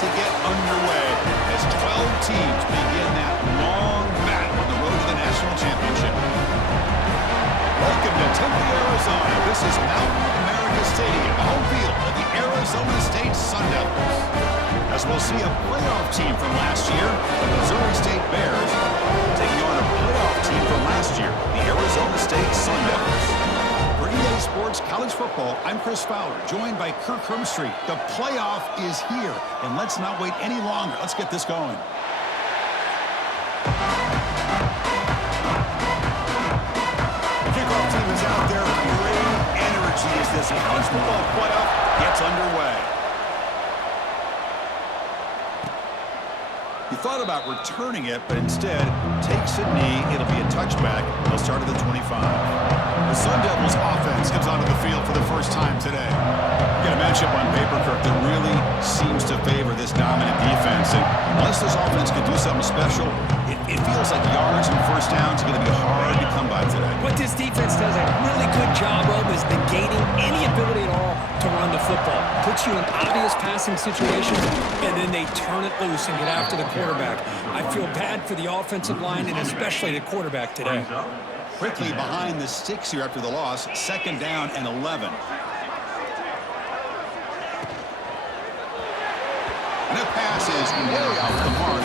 to get underway as 12 teams begin that long battle on the road to the national championship. Welcome to Tempe, Arizona. This is Mountain America Stadium, the home field of the Arizona State Sun Devils. As we'll see a playoff team from last year, the Missouri State Bears, taking on a playoff team from last year, the Arizona State Sun Devils. For EA Sports College Football, I'm Chris Fowler, joined by Kirk Hermstreet. The playoff is here, and let's not wait any longer. Let's get this going. The kickoff team is out there. Great energy as this college football playoff gets underway. He thought about returning it, but instead takes a knee. It'll be a touchback. They'll start at the 25. The Sun Devils offense comes onto the field for the first time today. You got a matchup on paper, Kirk, that really seems to favor this dominant defense. And unless this offense can do something special, it feels like yards and first downs are going to be hard to come by today. What this defense does a really good job of is negating any ability at all to run the football. Puts you in obvious passing situations, and then they turn it loose and get after the quarterback. I feel bad for the offensive line and especially the quarterback today. Quickly behind the sticks here after the loss. 2nd down and 11. And that pass is way off the mark.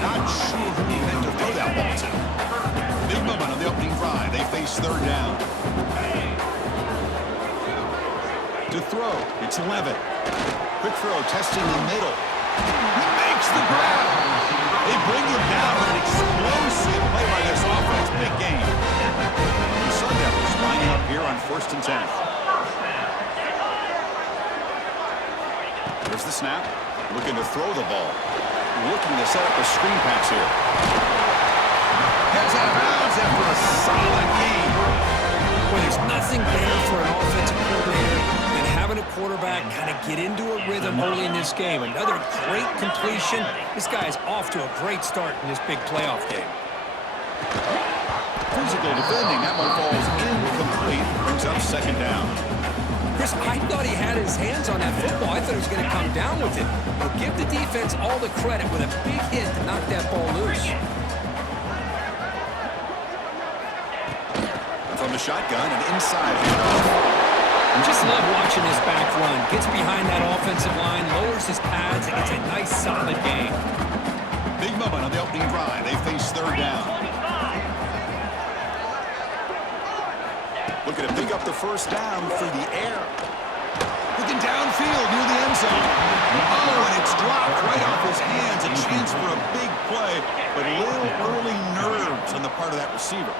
Not sure who he meant to throw that ball to. Big moment on the opening drive. They face 3rd down. To throw. It's 11. Quick throw, testing the middle. He makes the grab. They bring him down, but an explosive play by this offense. Big game. The Sun Devils lining up here on 1st and 10. There's the snap. Looking to throw the ball. Looking to set up a screen pass here. Heads out of bounds after a solid game. Well, there's nothing better for an offensive coordinator than having a quarterback kind of get into a rhythm early in this game. Another great completion. This guy is off to a great start in this big playoff game. Physical defending. That one falls incomplete. Brings up 2nd down. Chris, I thought he had his hands on that football. I thought he was going to come down with it. But give the defense all the credit with a big hit to knock that ball loose. From the shotgun and inside handoff. Just love watching this back run. Gets behind that offensive line, lowers his pads, and it's a nice, solid game. Big moment on the opening drive. They face 3rd down. Looking to pick up the first down through the air. Looking downfield near the end zone. Oh, and it's dropped right off his hands. A chance for a big play, but a little early nerves on the part of that receiver.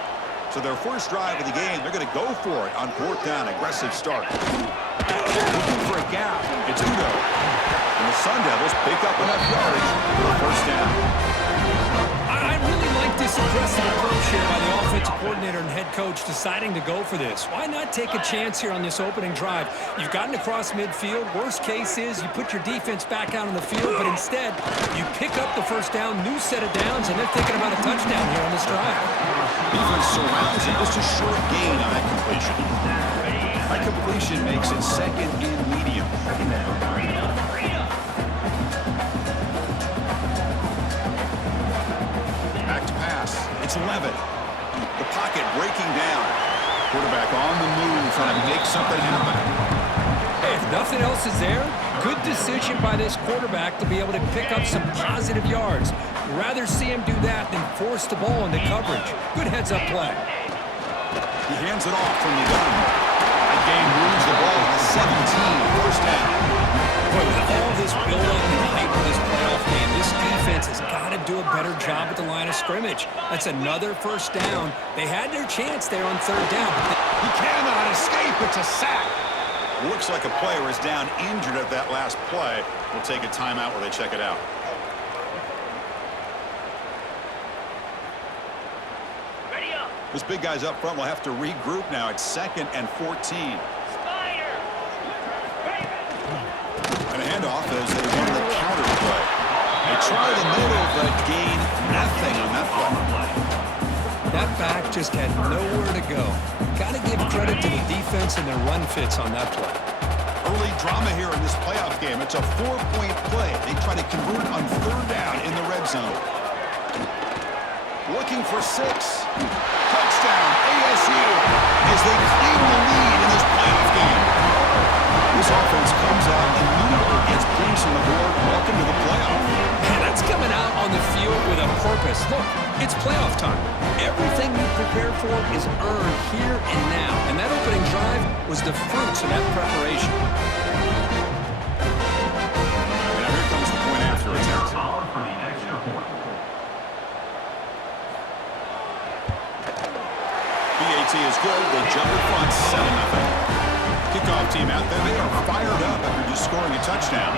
So their first drive of the game, they're going to go for it on 4th down. Aggressive start. Looking for a gap. It's Udo. And the Sun Devils pick up enough yardage for a 1st down. I really like this aggressive approach here by the offensive coordinator and head coach deciding to go for this. Why not take a chance here on this opening drive? You've gotten across midfield. Worst case is you put your defense back out on the field, but instead you pick up the first down, new set of downs, and they're thinking about a touchdown here on this drive. Defense surrounds him. Just a short gain on that completion. That completion makes it 2nd and medium. Back to pass. It's 11. The pocket breaking down. Quarterback on the move, trying to make something happen. Hey, if nothing else is there, good decision by this quarterback to be able to pick up some positive yards. Rather see him do that than force the ball into coverage. Good heads-up play. He hands it off from the gun. That game moves the ball to 17, 1st down. Boy, with all this build-up and hype for this playoff game, this defense has got to do a better job at the line of scrimmage. That's another 1st down. They had their chance there on 3rd down. He cannot escape. It's a sack. Looks like a player is down injured at that last play. We'll take a timeout while they check it out. This big guy's up front will have to regroup now. It's 2nd and 14. And a handoff as they run the counter play. They try the middle, but gain nothing on that play. That back just had nowhere to go. Got to give credit to the defense and their run fits on that play. early drama here in this playoff game. It's a 4-point play. They try to convert on 3rd down in the red zone. Looking for 6. Touchdown, ASU, as they claim the lead in this playoff game. This offense comes out and immediately gets points on the board. Welcome to the playoff. And that's coming out on the field with a purpose. Look, it's playoff time. Everything you prepare for is earned here and now. And that opening drive was the fruits of that preparation. Now here comes the point after attempt. BAT is good. They jump in front, 7-0. Kickoff team out there. They are fired up after just scoring a touchdown.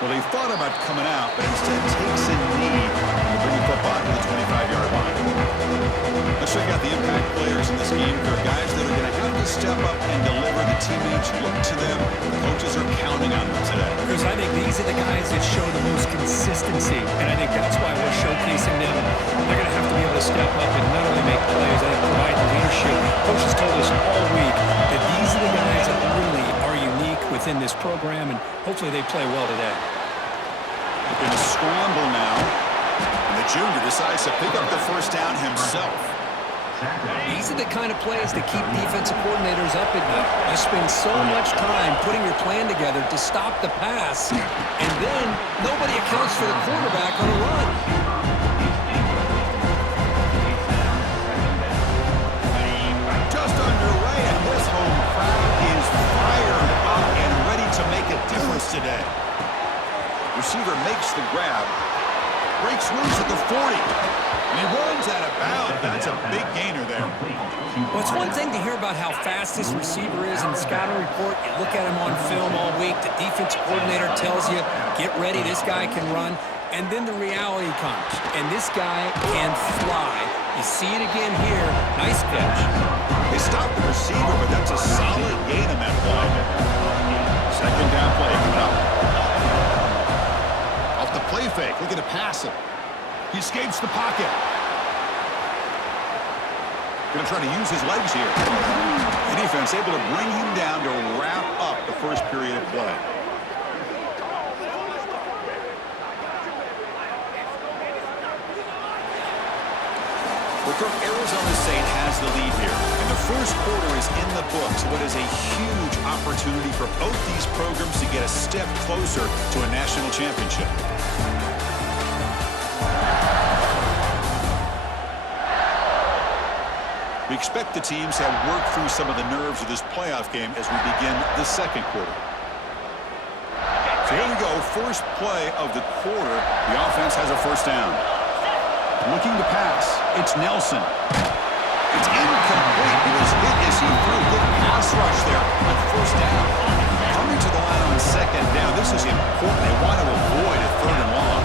Well, they thought about coming out, but instead takes a knee to bring the football to the 25-yard line. Let's check out the impact players in this game. There are guys that are going to have to step up and deliver. The teammates look to them. The coaches are counting on them today. Because I think these are the guys that show the most consistency, and I think that's why we're showcasing them. They're going to have to be able to step up and not only make plays, I think provide the leadership. Coaches told us all week that these are the guys that really are unique within this program, and hopefully they play well today. In a scramble now, and the junior decides to pick up the 1st down himself. These are the kind of plays that keep defensive coordinators up at night. You spend so much time putting your plan together to stop the pass, and then nobody accounts for the quarterback on a run. Just underway, and this home crowd is fired up and ready to make a difference today. Receiver makes the grab, breaks loose at the 40, and he runs out of bounds. That's a big gainer there. Well, it's one thing to hear about how fast this receiver is in the scouting report. You look at him on film all week. The defense coordinator tells you, get ready, this guy can run. And then the reality comes, and this guy can fly. You see it again here. Nice catch. They stopped the receiver, but that's a solid gain on that play. 2nd down play coming up. The play fake, looking to pass him. He escapes the pocket. Going to try to use his legs here. The defense able to bring him down to wrap up the 1st period of play. Well, Kirk, Arizona State has the lead here. And the 1st quarter is in the books. What is a huge opportunity for both these programs to get a step closer to a national championship. We expect the teams to have worked through some of the nerves of this playoff game as we begin the 2nd quarter. So here we go, 1st play of the quarter. The offense has a 1st down. Looking to pass. It's Nelson. It's incomplete. He was hit as he threw. Good pass rush there on 1st down. Coming to the line on 2nd down. This is important. They want to avoid a 3rd and long.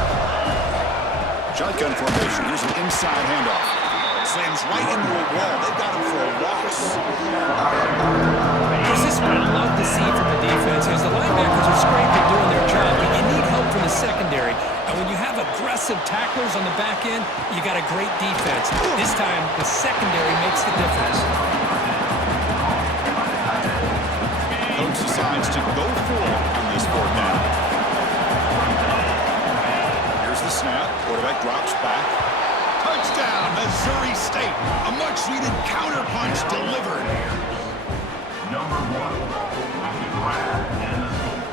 Shotgun formation. Here's an inside handoff. Slams right into a wall. They've got him for a loss. This is what I love to see from the defense, as the linebackers are scraped at doing their job, but you need help from the secondary. And when you have aggressive tacklers on the back end, you got a great defense. This time, the secondary makes the difference. Coach decides to go for it on this 4th down. Here's the snap. Quarterback drops back. Touchdown, Missouri State. A much-needed counterpunch delivered. Number 1, with the grab and the score.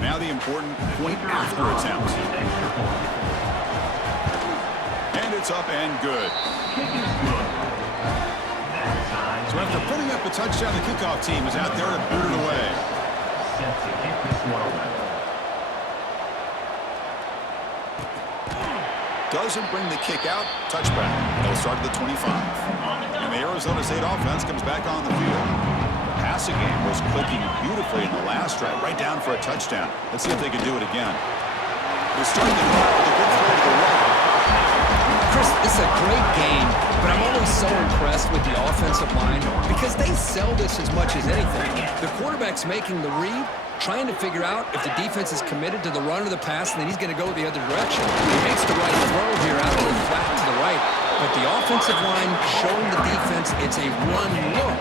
Now the important point after attempt. And it's up and good. So after putting up a touchdown, the kickoff team is out there to boot it away. Set to kick this one away. Doesn't bring the kick out. Touchback. They'll start at the 25. And the Arizona State offense comes back on the field. The passing game was clicking beautifully in the last drive, right down for a touchdown. Let's see if they can do it again. They start the drive with a good throw to the right. Chris, this is a great game, but I'm always so impressed with the offensive line because they sell this as much as anything. The quarterback's making the read, trying to figure out if the defense is committed to the run or the pass, and then he's going to go the other direction. He makes the right throw here out of the flat to the right, but the offensive line showing the defense it's a run look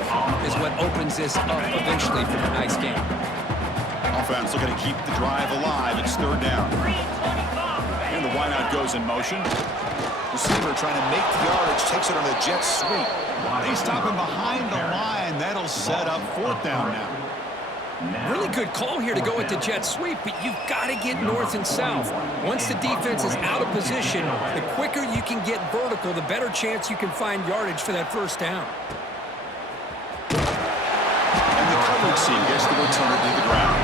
is what opens this up eventually for a nice game. Offense looking to keep the drive alive. It's third down. And the wideout goes in motion. Receiver trying to make the yardage, takes it on the jet sweep. They stop him behind the line. That'll set up fourth down now. Really good call here to go with the jet sweep, but you've got to get north and south. Once the defense is out of position, the quicker you can get vertical, the better chance you can find yardage for that first down. And the coverage team gets the returner to the ground.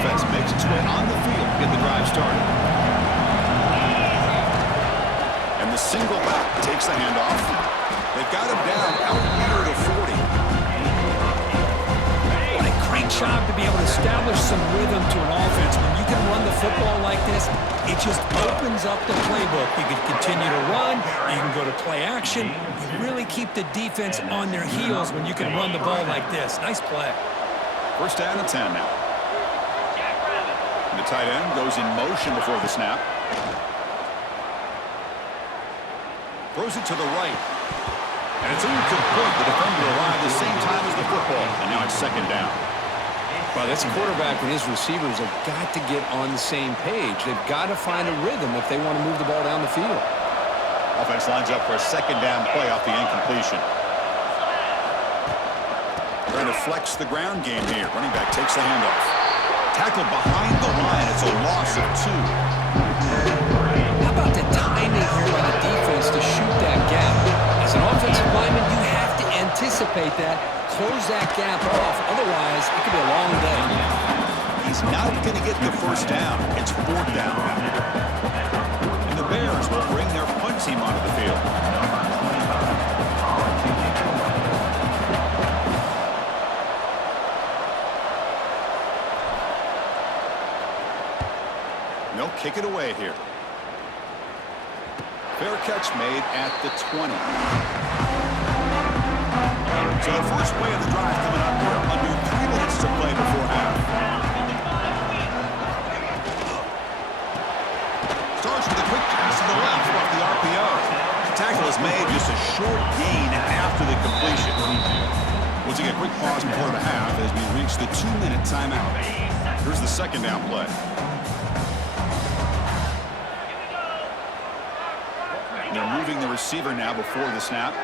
Offense makes its way on the field to get the drive started. And the single back takes the handoff. They've got him down out near the 40. Great job to be able to establish some rhythm to an offense. When you can run the football like this, it just opens up the playbook. You can continue to run. You can go to play action. You really keep the defense on their heels when you can run the ball like this. Nice play. First down and 10 now. And the tight end goes in motion before the snap. Throws it to the right. And it's incomplete. The defender arrived the same time as the football. And now it's second down. Well, this quarterback and his receivers have got to get on the same page. They've got to find a rhythm if they want to move the ball down the field. Offense lines up for a second down play off the incompletion. Trying to flex the ground game here. Running back takes the handoff. Tackle behind the line. It's a loss of 2. How about the timing here by the defense to shoot that gap? As an offensive lineman, you have to anticipate that, close that gap off. Otherwise, it could be a long day. He's not going to get the first down. It's fourth down. And the Bears will bring their punt team onto the field. They'll kick it away here. Fair catch made at the 20. So the first play of the drive coming up here. Under 3 minutes to play before half. Starts with a quick pass to the left off the RPO. The tackle is made, just a short gain after the completion. We'll take a quick pause before the half as we reach the 2-minute timeout. Here's the second down play. They're moving the receiver now before the snap.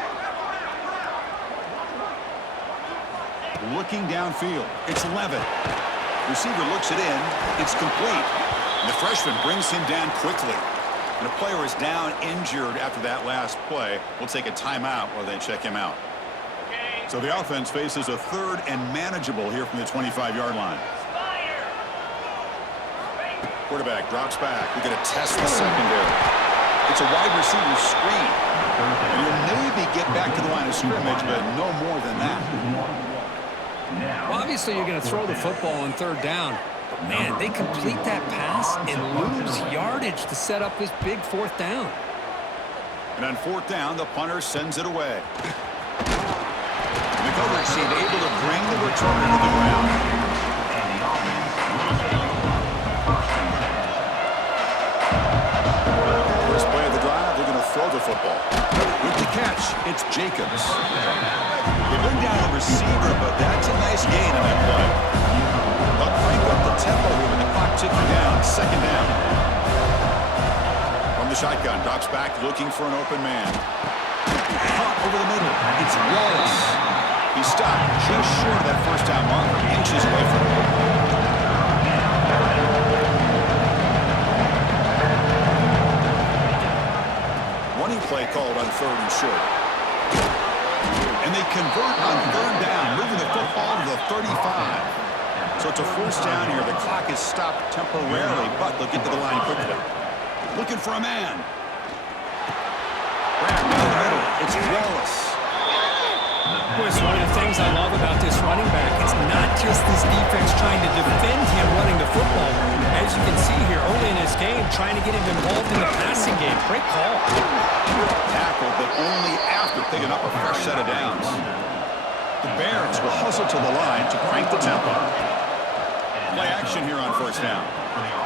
Looking downfield. It's Levitt. Receiver looks it in. It's complete. And the freshman brings him down quickly. And a player is down injured after that last play. We'll take a timeout while they check him out. So the offense faces a third and manageable here from the 25-yard line. Quarterback drops back. We're going to test the secondary. It's a wide receiver screen. And you'll maybe get back to the line of scrimmage, but no more than that. Well, obviously, you're going to throw the football on third down. But, man, they complete that pass and lose yardage to set up this big fourth down. And on fourth down, the punter sends it away. The coverage team able to bring the returner to the ground. First play of the drive, they're going to throw the football. With the catch, it's Jacobs. They bring down the receiver, but that's a nice gain in that play. They'll crank up the tempo here with the clock ticking down. Second down. From the shotgun, drops back, looking for an open man. Caught over the middle. It's Wallace. He stopped just short of that first down marker, inches away from it. Running play called on third and short. And they convert on third down, moving the football to the 35. So it's a first down here. The clock is stopped temporarily, but they'll get to the line quickly. Looking for a man. Back in the middle. It's Wallace. Boy, it's one of the things I love about this running back. It's not just this defense trying to defend him running the football. As you can see here early in this game, trying to get him involved in the passing game. Great call. Tackle, but only after picking up a fresh set of downs. The Bears will hustle to the line to crank the tempo. Play action here on first down.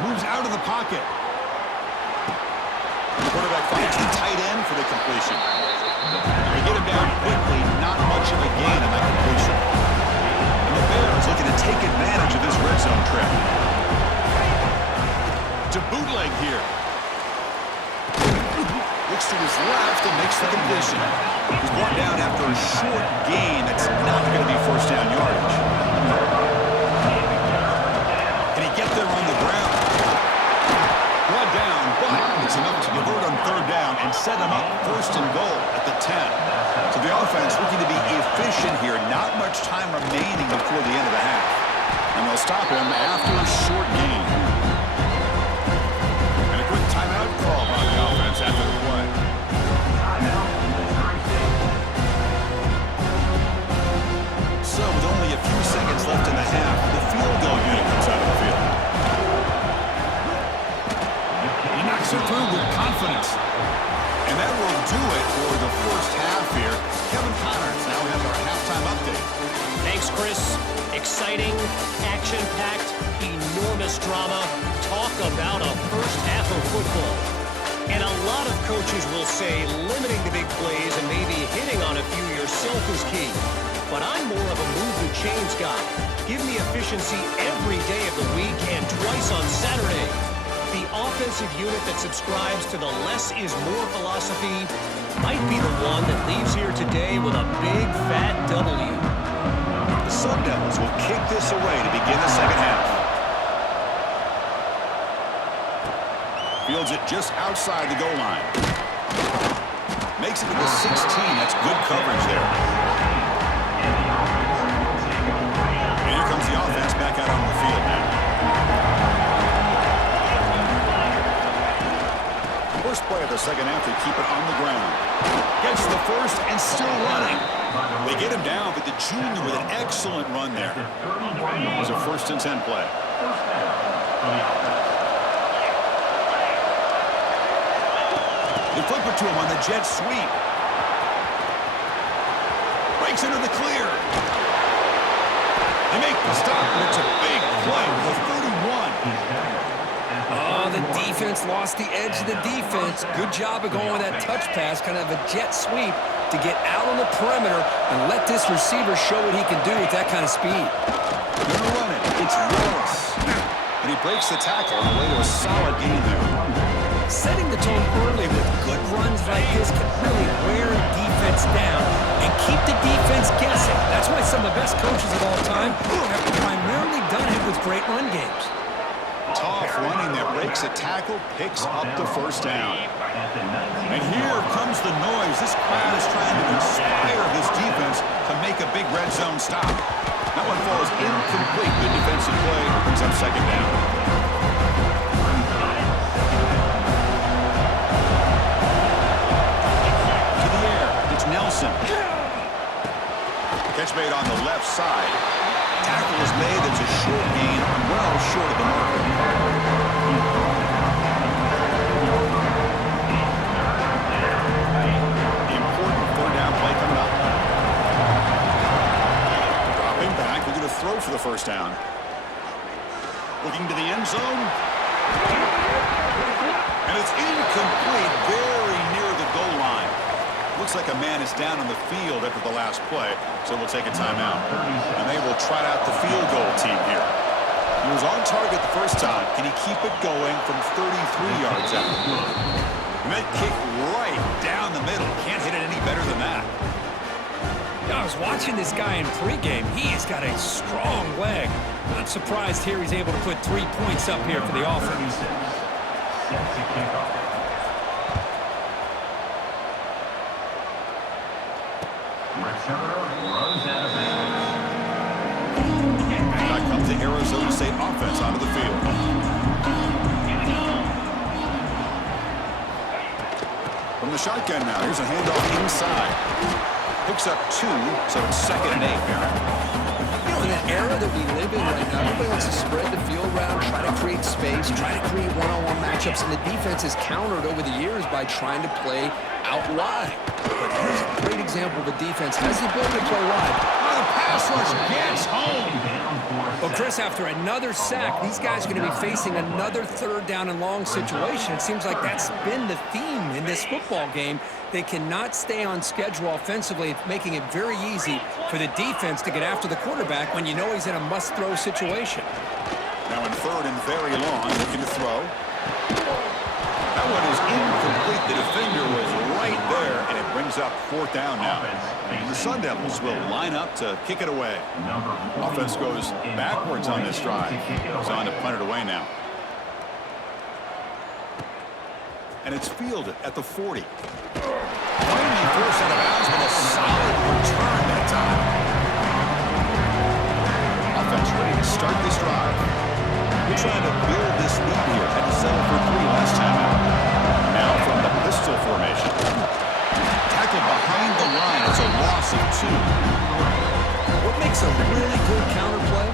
Moves out of the pocket. The quarterback finds the tight end for the completion. They get him down quickly, not much of a gain on that completion. And the Bears looking to take advantage of this red zone trip. To bootleg here. Looks to his left and makes the completion. He's brought down after a short gain that's not going to be first down yardage. Can he get there on the ground? Brought down, but it's enough to convert on third down and set him up first and goal at the 10. So the offense looking to be efficient here. Not much time remaining before the end of the half. And they'll stop him after a short gain. And a quick timeout call by the offense after the play. So with only a few seconds left in the half, the field goal unit comes out of the field. He knocks it through with confidence. And that will do it for the first half here. Kevin Connors now has our halftime update. Thanks, Chris. Exciting, action-packed, enormous drama. Talk about a first half of football. And a lot of coaches will say limiting the big plays and maybe hitting on a few yourself is key. But I'm more of a move-the-chains guy. Give me efficiency every day of the week and twice on Saturday. The offensive unit that subscribes to the less is more philosophy might be the one that leaves here today with a big, fat W. The Sun Devils will kick this away to begin the second half. Fields it just outside the goal line. Makes it to the 16. That's good coverage there. And here comes the offense back out on the field now. First play of the second half, they keep it on the ground. Gets the first and still running. They get him down, but the junior with an excellent run there. It was a 1st and 10 play. They flip it to him on the jet sweep. Breaks into the clear. They make the stop, and it's a big play with a 31. Oh, the defense lost the edge of the defense. Good job of going with that touch pass, kind of a jet sweep to get out on the perimeter and let this receiver show what he can do with that kind of speed. They're going to run it. It's Wallace. And he breaks the tackle on the way to a solid gain there. Setting the tone early with good runs like this can really wear a defense down and keep the defense guessing. That's why some of the best coaches of all time have primarily done it with great run games. Tough running there, breaks a tackle, picks up the first down. And here comes the noise. This crowd is trying to inspire this defense to make a big red zone stop. That one falls incomplete. Good defensive play, brings up second down. To the air, it's Nelson. Catch made on the left side. Tackle is made. It's a short gain, well short of the marker. The important third down play coming up. Dropping back, we're going to throw for the first down. Looking to the end zone. And it's incomplete, very near the goal line. Looks like a man is down on the field after the last play, so we'll take a timeout. And they will trot out the field goal team here. He was on target the first time. Can he keep it going from 33 yards out? And that kick right down the middle. Can't hit it any better than that. I was watching this guy in pregame. He has got a strong leg. Not surprised here he's able to put 3 points up here for the offense. Back comes the Arizona State offense onto the field. From the shotgun now, here's a handoff inside. Picks up 2, so it's 2nd and 8, Barrett. You know, in an era that we Everybody wants to spread the field around, try to create space, try to create one-on-one matchups, and the defense has countered over the years by trying to play out wide. But here's a great example of a defense has the ability to play wide. Oh, the pass rush gets home. Well, Chris, after another sack, these guys are going to be facing another third down and long situation. It seems like that's been the theme in this football game. They cannot stay on schedule offensively, making it very easy for the defense to get after the quarterback when you know he's in a must-throw situation. Now in third and very long, looking to throw. That one is incomplete. The defender was right there, and it brings up fourth down now. And the Sun Devils will line up to kick it away. Offense goes backwards on this drive. It's on to punt it away now. And it's fielded at the 40. Finally forced out of bounds, but a solid return that time. Offense ready to start this drive. We're trying to build this lead here. Had to settle for 3 last time out. Now from the pistol formation. Tackle behind the line. It's a loss of 2. What makes a really good counter play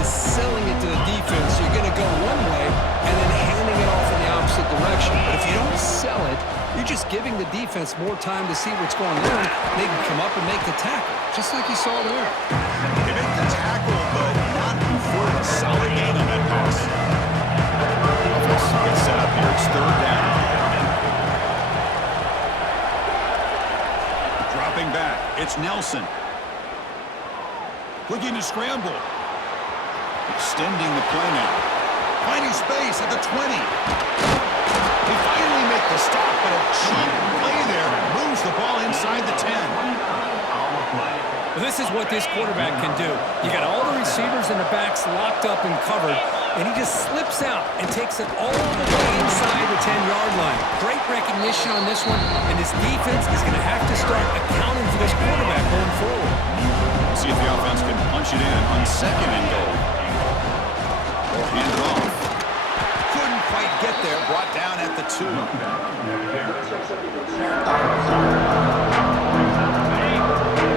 is selling it to the defense. You're going to go one way and then handing it off in the opposite direction. But if you don't sell it, you're just giving the defense more time to see what's going on. They can come up and make the tackle, just like you saw there. They make the tackle, but not before a solid gain on that pass. Offense gets set up here. It's third down. Dropping back. It's Nelson. Looking to scramble. Extending the play now. Finding space at the 20. They finally make the stop, but a cheap play there moves the ball inside the 10. Well, this is what this quarterback can do. You got all the receivers and the backs locked up and covered, and he just slips out and takes it all the way inside the 10-yard line. Great recognition on this one, and this defense is going to have to start accounting for this quarterback going forward. See if the offense can punch it in on second and goal. Or hand it off. Couldn't quite get there. Brought down at the 2.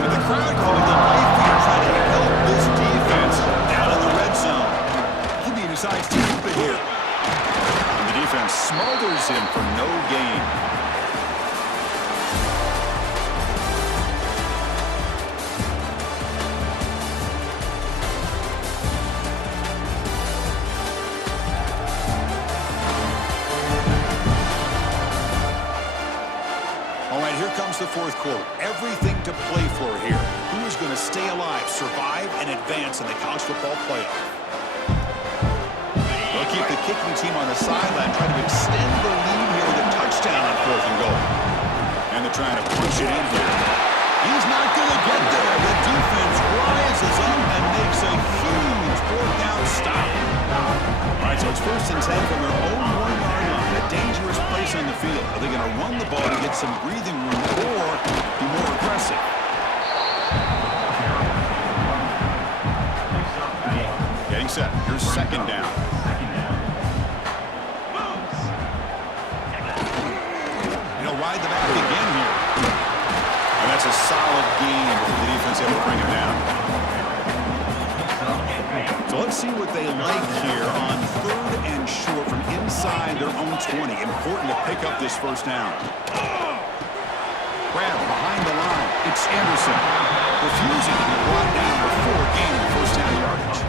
And the crowd calling the life here trying to help this defense down in the red zone. He decides to keep it here. And the defense smothers him for no gain. The fourth quarter. Everything to play for here. Who is going to stay alive, survive, and advance in the college football playoff? They'll keep the kicking team on the sideline, trying to extend the lead here with a touchdown on fourth and goal. And they're trying to push it in here. He's not going to get there. The defense rises up and makes a huge fourth down stop. All right, so it's first and 10 from their own 1-yard line. A dangerous place on the field. Are they going to run the ball to get some breathing room or be more aggressive? Getting set. Here's second down. He'll ride the back again here. And that's a solid gain before the defense able to bring him down. So let's see what they like here on third and short from inside their own 20. Important to pick up this first down. Grab behind the line. It's Anderson. Refusing to be brought down before gaining first down yardage.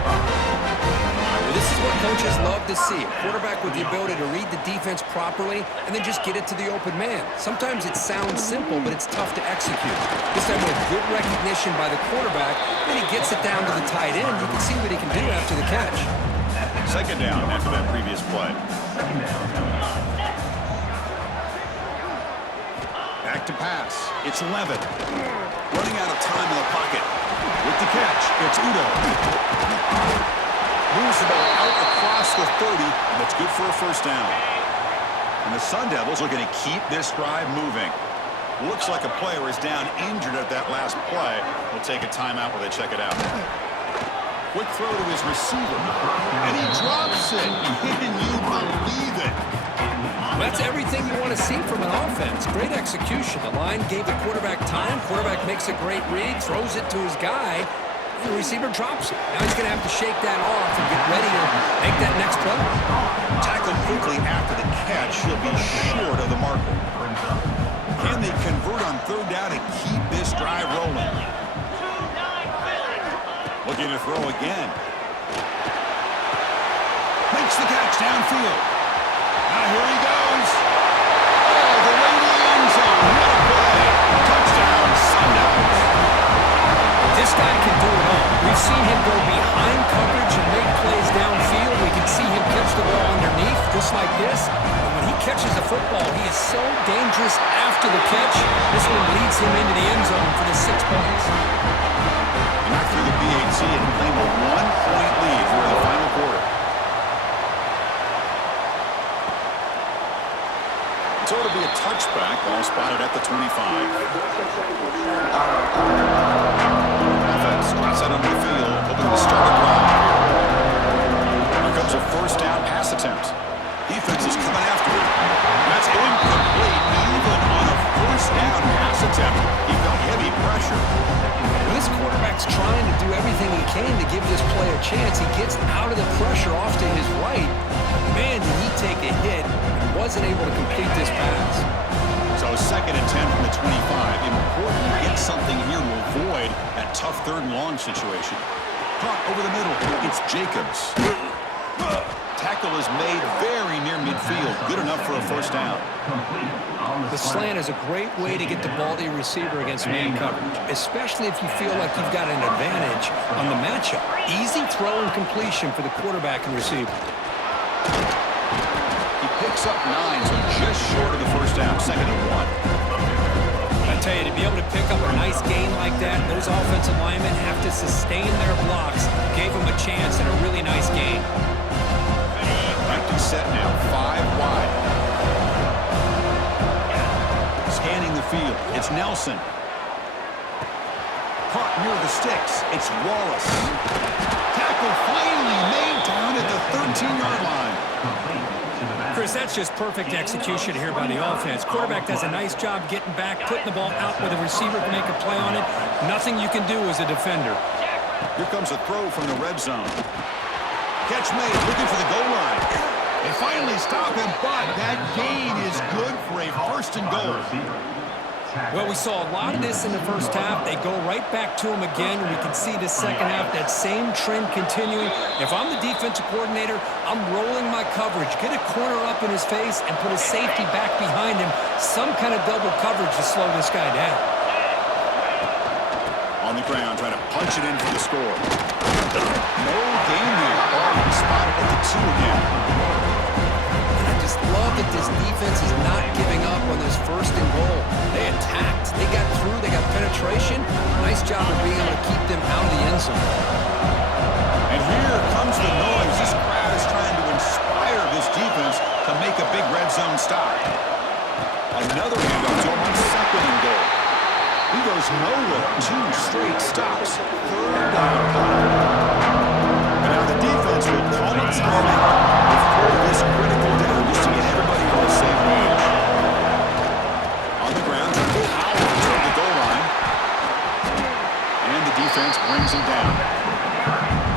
This is what coaches love to see. A quarterback with the ability to read the defense properly and then just get it to the open man. Sometimes it sounds simple, but it's tough to execute. This time with good recognition by the quarterback, then he gets it down to the tight end. You can see what he can do after the catch. Second down after that previous play. Back to pass. It's Levin. Running out of time in the pocket. With the catch, it's Udo. Moves the ball out across the 30, and that's good for a first down. And the Sun Devils are going to keep this drive moving. Looks like a player is down injured at that last play. We'll take a timeout while they check it out. Quick throw to his receiver, and he drops it. Can you believe it? That's everything you want to see from an offense. Great execution. The line gave the quarterback time. Quarterback makes a great read, throws it to his guy, The receiver drops it. Now he's going to have to shake that off and get ready to make that next play. Tackled quickly after the catch. He'll be short of the marker. Can they convert on third down and keep this drive rolling? Looking to throw again. Makes the catch downfield. Now here he goes. Oh, the way to the end zone. What a play. Touchdown, Sundowns. This guy can do it all. We've seen him go behind coverage and make plays downfield. We can see him catch the ball underneath, just like this. And when he catches the football, he is so dangerous after the catch. This one leads him into the end zone for the 6 points. Back through the BAT and claim a 1-point lead here in the final quarter. So it'll be a touchback, ball spotted at the 25. Offense drops out on the field, hoping to start a drive here. Here comes a first down pass attempt. Defense is coming after it. That's incomplete. Even on a first down pass attempt, he felt heavy pressure. This quarterback's trying to do everything he can to give this play a chance. He gets out of the pressure off to his right. Man, did he take a hit and wasn't able to complete this pass. So 2nd and 10 from the 25. Important to get something here to avoid that tough 3rd and long situation. Caught over the middle. It's Jacobs. Tackle is made very near midfield. Good enough for a first down. The slant is a great way to get the ball to your receiver against man coverage, especially if you feel like you've got an advantage on the matchup. Easy throw and completion for the quarterback and receiver. He picks up 9, so just short of the first down. 2nd and 1. I tell you, to be able to pick up a nice gain like that, those offensive linemen have to sustain their blocks. Gave them a chance and a really nice gain. Empty set now, 5 wide. Scanning the field, it's Nelson. Caught near the sticks, it's Wallace. Tackle finally made down at the 13-yard line. Chris, that's just perfect execution here by the offense. Quarterback does a nice job getting back, putting the ball out where the receiver can make a play on it. Nothing you can do as a defender. Here comes a throw from the red zone. Catch made, looking for the goal line. They finally stop him, but that gain is good for a 1st and goal. Well, we saw a lot of this in the first half. They go right back to him again. We can see the second half, that same trend continuing. If I'm the defensive coordinator, I'm rolling my coverage. Get a corner up in his face and put a safety back behind him. Some kind of double coverage to slow this guy down. On the ground, trying to punch it in for the score. No gain here. Ball spotted at the 2 again. I just love that this defense is not giving up on this 1st and goal. They attacked, they got through, they got penetration. Nice job of being able to keep them out of the end zone. And here comes the noise. This crowd is trying to inspire this defense to make a big red zone stop. Another handoff to him on 2nd and goal. He goes nowhere. 2 straight stops. 3rd down. And now the defense will call a timeout before this critical down just to get everybody on the same page. On the ground, Howard toward the goal line. And the defense brings him down.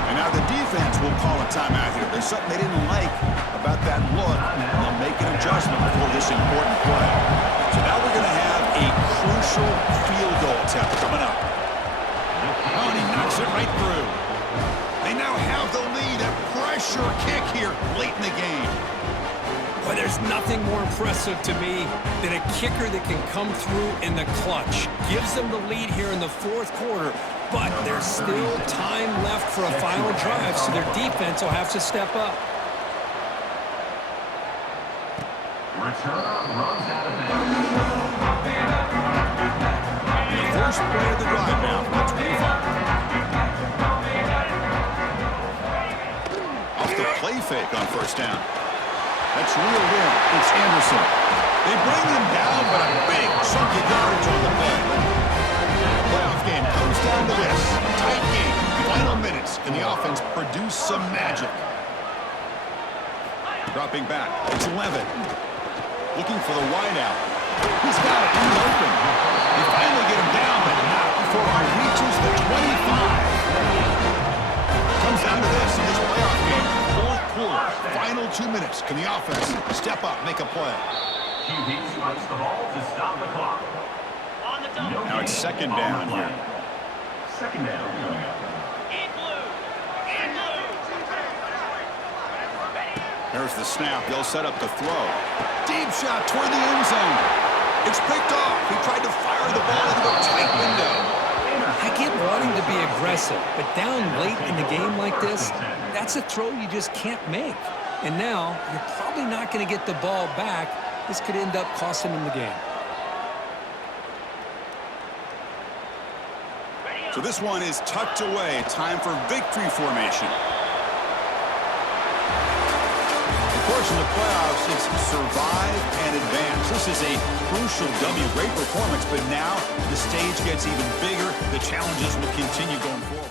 And now the defense will call a timeout here. There's something they didn't like about that look, and they'll make an adjustment for this important play. So now we're going to have a crucial field goal attempt coming up. Oh, and he knocks it right through. They now have the lead. A pressure kick here late in the game. Well, there's nothing more impressive to me than a kicker that can come through in the clutch. Gives them the lead here in the 4th quarter, but there's still time left for a final drive, so their defense will have to step up. The first play of the drive now from the 25. Off the play fake on first down. That's reeled in. It's Anderson. They bring him down, but a big chunk of yardage on the play. Playoff game comes down to this. Tight game. Final minutes. Can the offense produce some magic? Dropping back. It's Levitt. Looking for the wideout. He's got it in the open. They finally get him down, but not before he reaches the 25. 2 minutes. Can the offense step up, make a play? QB spikes the ball to stop the clock. Now it's second down here. Second down coming up. There's the snap. They'll set up the throw. Deep shot toward the end zone. It's picked off. He tried to fire the ball into a tight window. I get wanting to be aggressive, but down late in the game like this, that's a throw you just can't make. And now, you're probably not going to get the ball back. This could end up costing him the game. So this one is tucked away. Time for victory formation. Of course, in the playoffs, it's survive and advance. This is a crucial W. Great performance, but now the stage gets even bigger. The challenges will continue going forward.